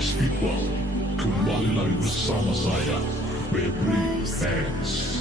nice people, kembali lagi bersama saya, Febri X.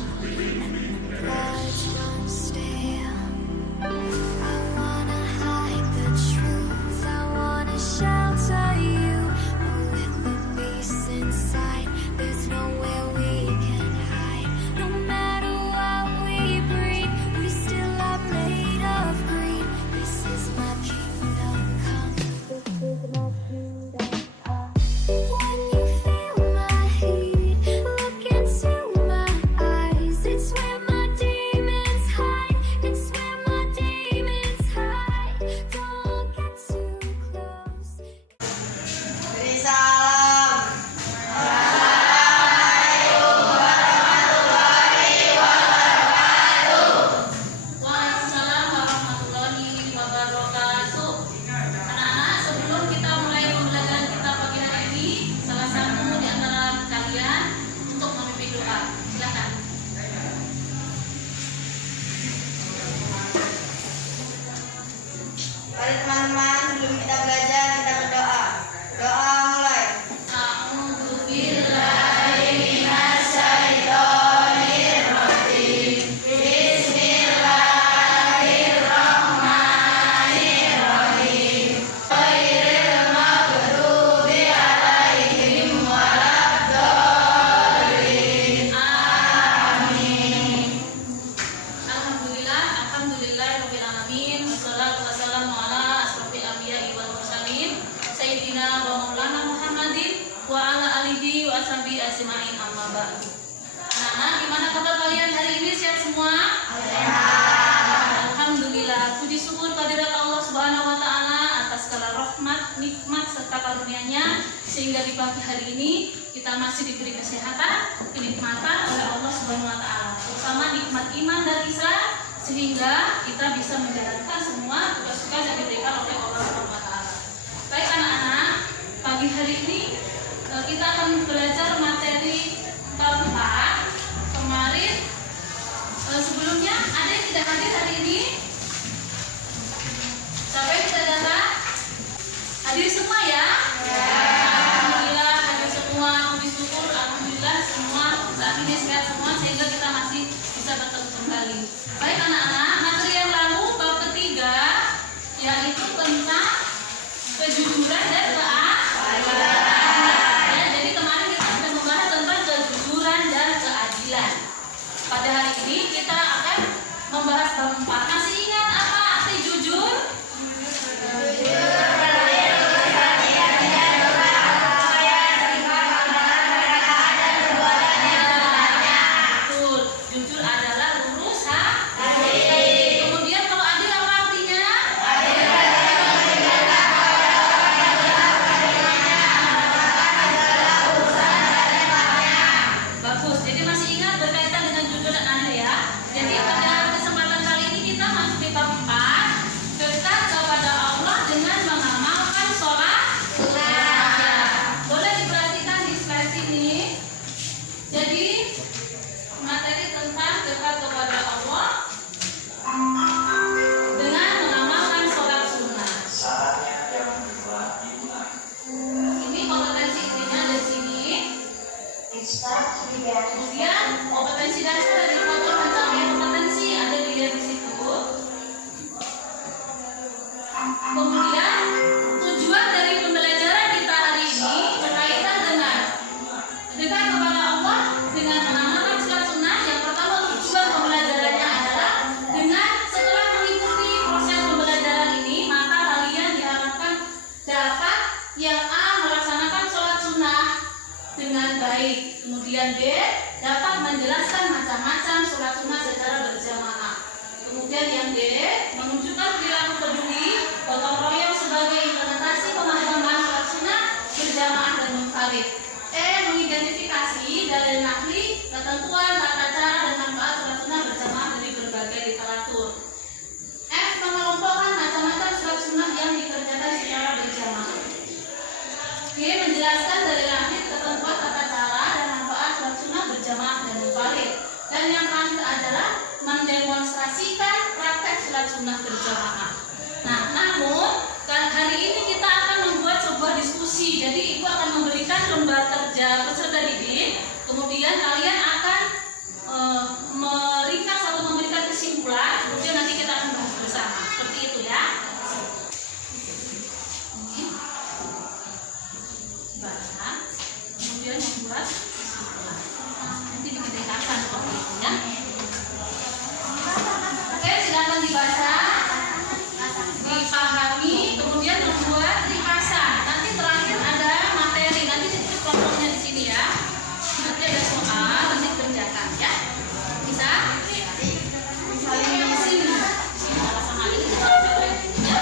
Mari teman-teman, sebelum kita belajar, kita berdoa. Doa mulai. Anak-anak, gimana kabar kalian hari ini? Sehat semua? Alhamdulillah. Puji syukur kehadirat Allah Subhanahu wa taala atas segala rahmat, nikmat serta karunia-Nya sehingga di pagi hari ini kita masih diberi kesehatan, kenikmatan oleh Allah Subhanahu wa taala. Terutama nikmat iman dan Islam sehingga kita bisa menjalankan semua tugas-tugas yang diberikan oleh Allah Subhanahu wa taala. Baik anak-anak, pagi hari ini kita akan belajar materi keempat. Kemarin sebelumnya ada yang tidak hadir hari ini? Siapa yang tidak datang? Hadir semua ya? Alhamdulillah hadir semua. Puji syukur, alhamdulillah semua saat ini sehat semua sehingga kita masih bisa bertemu kembali. Baik anak-anak, materi yang lalu bab ketiga yaitu tentang kejujuran dan keadilan. Pada hari ini kita akan membahas bab 4. Masih ingat apa arti jujur? Betul. Jujur adalah lurus hati. Kemudian kalau adil apa artinya? Bagus. Jadi masih ingat berkaitan dengan jujur dan adil ya. Jadi pada kesempatan kali ini kita masuk di bab 4, dekat kepada Allah dengan mengamalkan sholat. Boleh diperhatikan di slide ini. Jadi materi tentang dekat kepada Allah dengan mengamalkan sholat sunnah. Ini kompetensi intinya di sini. Kemudian kompetensi dasar dari faktor pencapaian kompetensi ada dilihat di situ. Kemudian tujuan dari pembelajaran kita hari ini berkaitan dengan dekat kepada Allah dengan mengamalkan sholat sunnah. Yang pertama tujuan pembelajarannya adalah dengan setelah mengikuti proses pembelajaran ini maka kalian diharapkan dapat yang A melaksanakan sholat sunnah dengan baik. Kemudian B dapat menjelaskan macam-macam sholat sunnah secara berjamaah. Kemudian yang D menunjukkan perilaku peduli gotong royong sebagai implementasi pemahaman sholat sunnah berjamaah dan munfarid. E mengidentifikasi dalil nahli, ketentuan, tata cara dan manfaat sholat sunnah berjamaah dari berbagai literatur. F mengelompokkan macam-macam sholat sunnah yang dikerjakan secara berjamaah. G menjelaskan dalil nahli, ketentuan, tata cara dan manfaat sholat sunnah berjamaah dan munfarid. Dan yang terakhir adalah mendemonstrasikan praktek sholat sunnah berjamaah. Nah, namun hari ini kita akan membuat sebuah diskusi diskusi. Jadi ibu akan memberikan lembar kerja peserta didik, kemudian kalian akan meringkas atau memberikan kesimpulan, kemudian nanti kita akan bahas bersama. Seperti itu ya. Ini baca, kemudian membuat kesimpulan. Nanti dikerjakan seperti itu ya. Oke, silakan dibaca, dipahami, kemudian membuat ringkasan. Nanti terakhir ada materi, nanti ditulis kelompoknya di sini ya. Nanti ada soal, nanti kerjakan ya. Bisa? Di sini sama ini ya.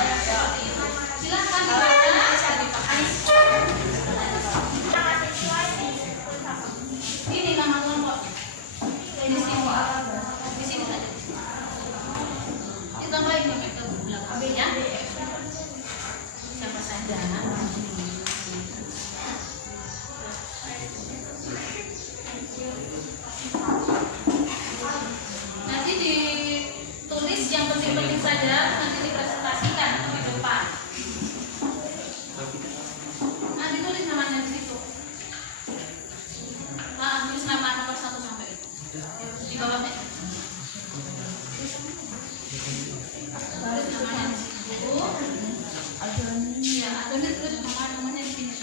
Silakan dibaca, dipahami. Ini nama kelompok. Di sini. Di sini saja. Ditambahin nih ke belakang ya. Siapa saja. Nanti ditulis yang penting-penting saja, nanti dipresentasikan di depan. Nah, ditulis namanya di situ. Nah, tulis nama nomor 1 sampai di bawahnya. Tulis namanya di situ. Ya, ada tulis namanya di sini.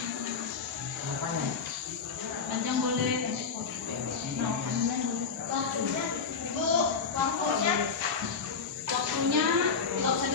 Panjang boleh. Bu, waktunya Waktunya nggak usah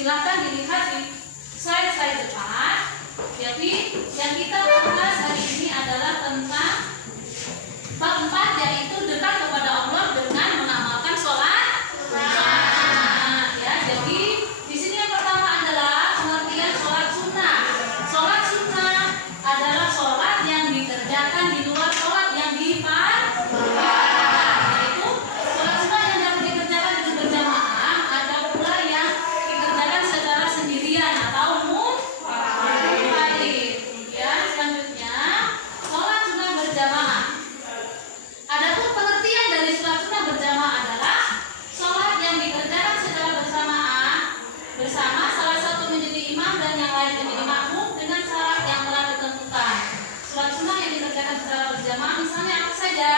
Silahkan dilihat di slide depan. Jadi yang kita bahas hari ini adalah tentang bab 4, yaitu dekat kepada Allah dengan mengamalkan sholat sunnah. Ya, jadi di sini yang pertama adalah pengertian sholat sunnah. Sholat sunnah adalah sholat yang dikerjakan di luar sholat yang difardukan, yaitu sholat sunnah yang dapat dikerjakan dengan berjamaah. Ada pula yang dikerjakan secara sendirian atau munfarid. Ya, selanjutnya sholat sunnah berjamaah. Adapun pengertian dari sholat sunnah berjamaah adalah sholat yang dikerjakan secara bersamaan bersama salah satu menjadi imam dan yang lain menjadi makmum dengan syarat yang telah ditentukan. Sholat sunnah yang dikerjakan secara berjamaah misalnya apa saja?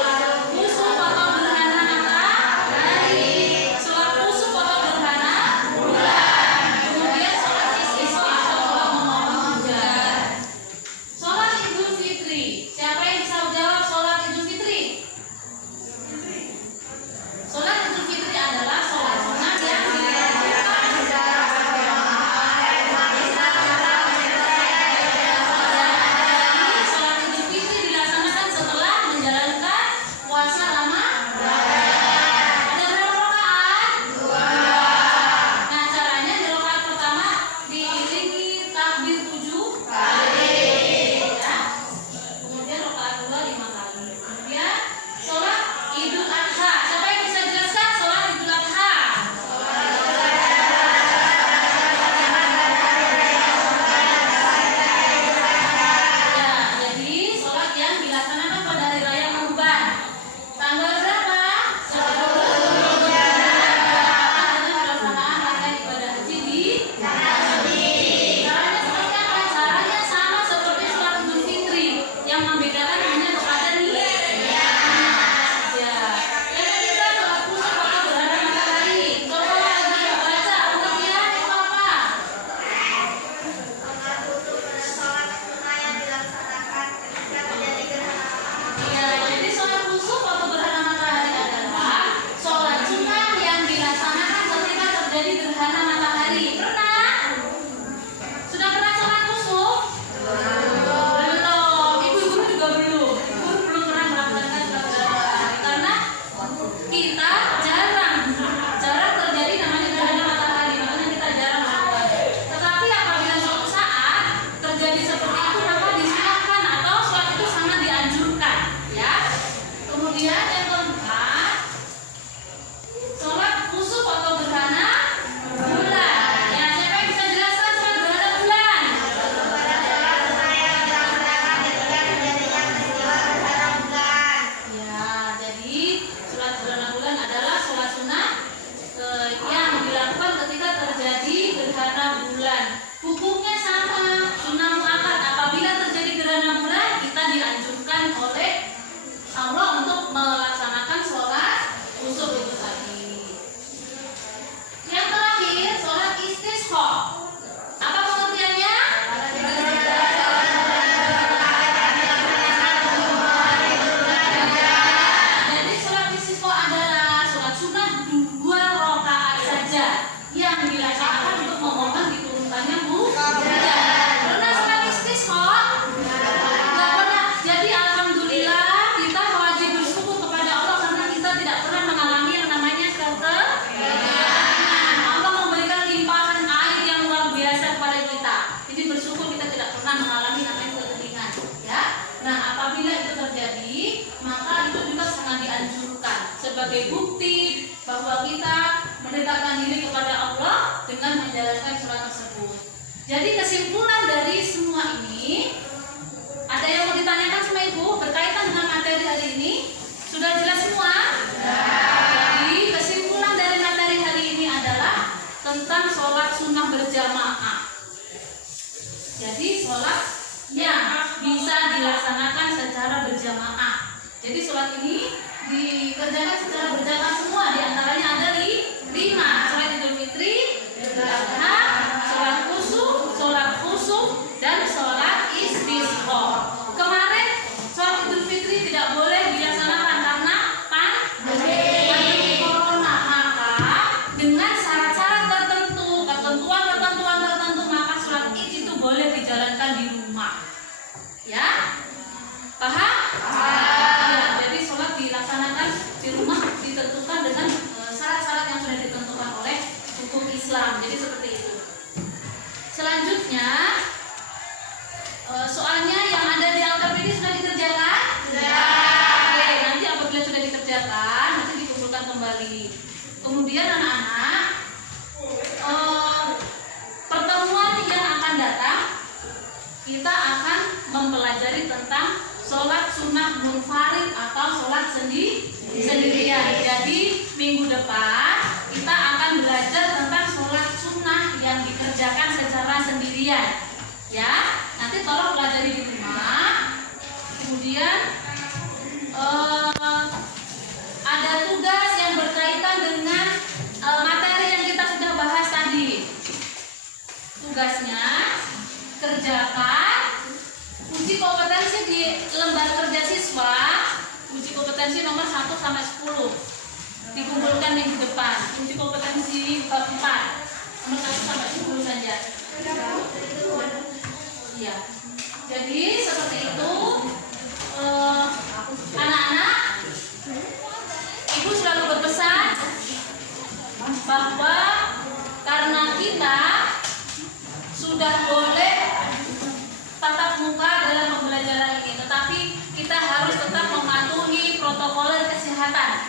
Sholat khusuf atau gerhana matahari, sholat khusuf atau gerhana bulan, kemudian sholat istisqa atau sholat memohon hujan. Sholat Idul Fitri. Siapa yang bisa jawab sholat Idul Fitri? Sholat Idul Fitri adalah sholat sunnah yang dilakukan secara berjamaah. Jadi sholat Idul Fitri dilaksanakan setelah menjalankan puasa Ramadan. Ada berapa rakaat? 2. Nah, caranya di rakaat pertama diiringi takbir 7 kali. Ya. Kemudian rakaat 2 5 kali. Kemudian sholat Idul Adha. Siapa yang bisa jelaskan sholat Idul Adha? Ya, jadi sholat yang dilaksanakan pada hari raya Kurban. Tanggal berapa? 10 dengan pelaksanaan rangkaian ibadah haji di Tanah Suci. Caranya seperti apa? Caranya sama seperti sholat Idul Fitri. Yang membedakan hanya kepada niyatnya. Ya. Yang ketiga sholat khusuf atau gerhana matahari. Coba lagi baca pengertian itu apa? Sholat sunnah yang dilaksanakan ketika terjadi gerhana matahari. Ya, jadi sholat khusuf atau gerhana matahari adalah sholat sunnah yang dilaksanakan ketika terjadi gerhana matahari. Pernah? Sudah pernah sholat khusuf? Belum. Ibu-ibu juga belum. Ibu belum pernah melaksanakan sholat gerhana matahari karena kita jarang terjadi namanya gerhana matahari, makanya kita jarang melakukan. Tetapi apabila suatu saat terjadi seperti itu maka disunahkan atau sholat itu sangat dianjurkan, ya. Kemudian yang keempat, sholat khusuf atau gerhana bulan. Ya, siapa yang bisa jelaskan sholat gerhana bulan? Sholat sunnah yang dilaksanakan ketika terjadinya peristiwa gerhana bulan. Ya, jadi sholat gerhana bulan adalah sholat sunnah yang dilakukan ketika terjadi gerhana bulan. Hukumnya sama, sunnah muakkad. Apabila terjadi gerhana bulan, kita dianjurkan oleh Allah untuk melaksanakan sholat khusuf itu tadi. Yang terakhir, sholat istisqa. Apa pengertiannya? Jadi sholat istisqa adalah sholat sunnah 2 rakaat saja yang dilaksanakan untuk memohon diturunkannya hujan. Pernah sholat istisqa? Nggak pernah. Jadi alhamdulillah kita wajib bersyukur kepada Allah karena kita tidak pernah mengalami yang namanya kekeringan. Allah memberikan limpahan air yang luar biasa kepada kita. Jadi bersyukur kita tidak pernah mengalami namanya kekeringan. Ya. Nah, apabila itu terjadi, maka itu juga sangat dianjurkan sebagai bukti bahwa kita mendekatkan diri kepada Allah dengan menjalankan sholat tersebut. Jadi kesimpulan dari semua ini, ada yang mau ditanyakan sama Ibu berkaitan dengan materi hari ini? Sudah jelas semua? Jadi kesimpulan dari materi hari ini adalah tentang sholat sunnah berjamaah. Jadi sholat yang bisa dilaksanakan secara berjamaah. Jadi sholat ini dikerjakan secara berjamaah semua. Di antaranya ada 5: sholat Idul Fitri, Idul Adha, sholat khusuf, dan sholat istisqa. Kemarin sholat Idul Fitri tidak boleh dilaksanakan karena panas. Kemudian anak-anak, pertemuan yang akan datang kita akan mempelajari tentang sholat sunnah munfarid atau sholat sendirian. Jadi minggu depan kita akan belajar tentang sholat sunnah yang dikerjakan secara sendirian. Ya, nanti tolong pelajari di rumah. Kemudian ada tugas yang berkaitan dengan materi yang kita sudah bahas tadi. Tugasnya kerjakan uji kompetensi di lembar kerja siswa, uji kompetensi nomor 1 sampai 10. Dikumpulkan minggu depan. Uji kompetensi bab 4 nomor 1 sampai 10 saja. Iya. Jadi seperti itu, anak-anak, Ibu selalu berpesan bahwa karena kita sudah boleh tatap muka dalam pembelajaran ini, tetapi kita harus tetap mematuhi protokol kesehatan.